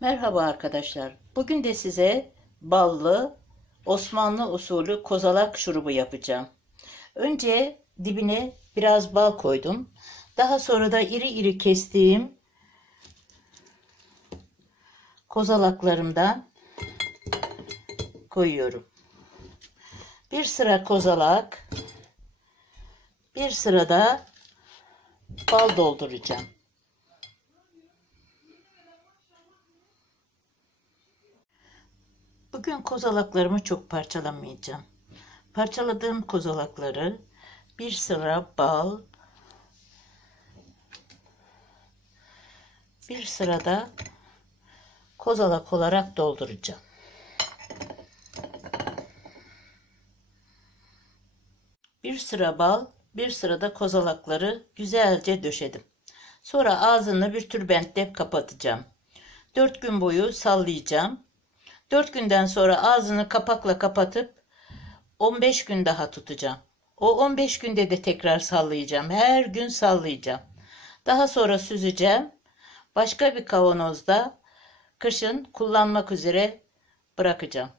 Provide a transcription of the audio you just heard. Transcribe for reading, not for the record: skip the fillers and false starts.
Merhaba arkadaşlar. Bugün de size ballı Osmanlı usulü kozalak şurubu yapacağım. Önce dibine biraz bal koydum. Daha sonra da iri iri kestiğim kozalaklarımdan koyuyorum. Bir sıra kozalak, bir sıra da bal dolduracağım. Bugün kozalaklarımı çok parçalamayacağım. Parçaladığım kozalakları bir sıra bal, bir sırada kozalak olarak dolduracağım. Bir sıra bal, bir sırada kozalakları güzelce döşedim. Sonra ağzını bir tülbentle kapatacağım. 4 gün boyu sallayacağım. 4 günden sonra ağzını kapakla kapatıp 15 gün daha tutacağım. O 15 günde de tekrar sallayacağım. Her gün sallayacağım. Daha sonra süzeceğim. Başka bir kavanozda kışın kullanmak üzere bırakacağım.